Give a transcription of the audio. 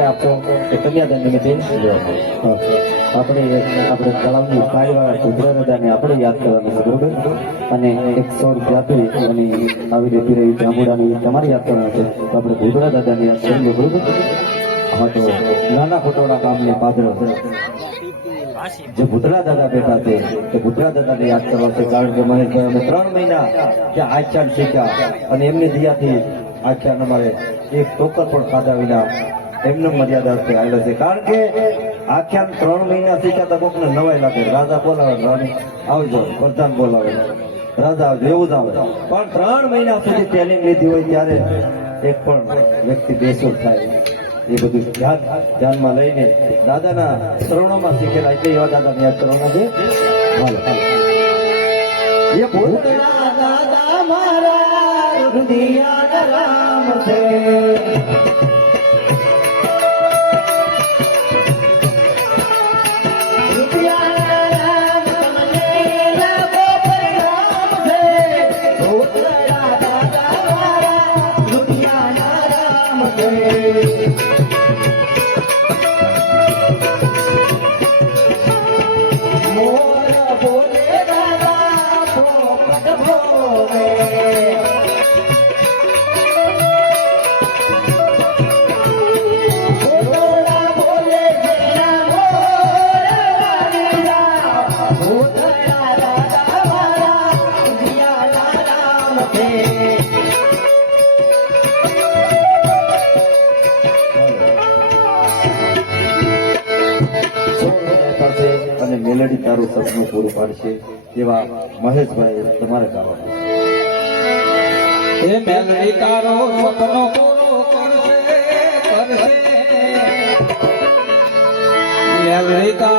કે આપો એ કન્યાદાન નિમિત્તે આપણે તળાવની પાણીવાળા ગુજરાત દાદાને આપણે યાદ કરવાનું છે, બરોબર? અને 100 રૂપિયા આપી અને આવી રીતે રહી જાંબુડાની તમારે યાદ કરવાનું છે, તો આપણે ગુજરાત દાદાને યાદ કરીએ, બરોબર? હા, તો નાના ખોટોડા ગામની પાદરો જે ભૂતળા દાદા બેઠા છે તે ભૂતળા દાદાને યાદ કરવા છે, કારણ કે મહેશભાઈ અમે 3 મહિના ત્યાં આખ્યાન શીખ્યા અને એમની દિયાથી આખ્યાન અમારે એક ટોકર પણ ખાધા વિના એમને મર્યાદા આવેલો છે, કારણ કે આખ્યાન 3 મહિના શીખ્યા તો કોકને નવાઈ લાગે, રાજા બોલાવે રાણી આવજો, પ્રધાન બોલાવે રાજા આવજો, એવું જ આવે, પણ 3 મહિના સુધી ટ્રેનિંગ લીધી હોય ત્યારે એક પણ વ્યક્તિ બેસુર થાય એ બધું ધ્યાનમાં લઈને દાદાના શરણોમાં શીખેલા એટલે એવા દાદાને યાદ કરવાના છે. એ ભૂતળા દાદા મારા રુધિયા રામ છે, અને મેલેડી તારું સપનું પૂરું પાડશે એવા મહેશભાઈ તમારે ગાવાનું એ મેલડી તારો સપનો પૂરો કરશે મેલડી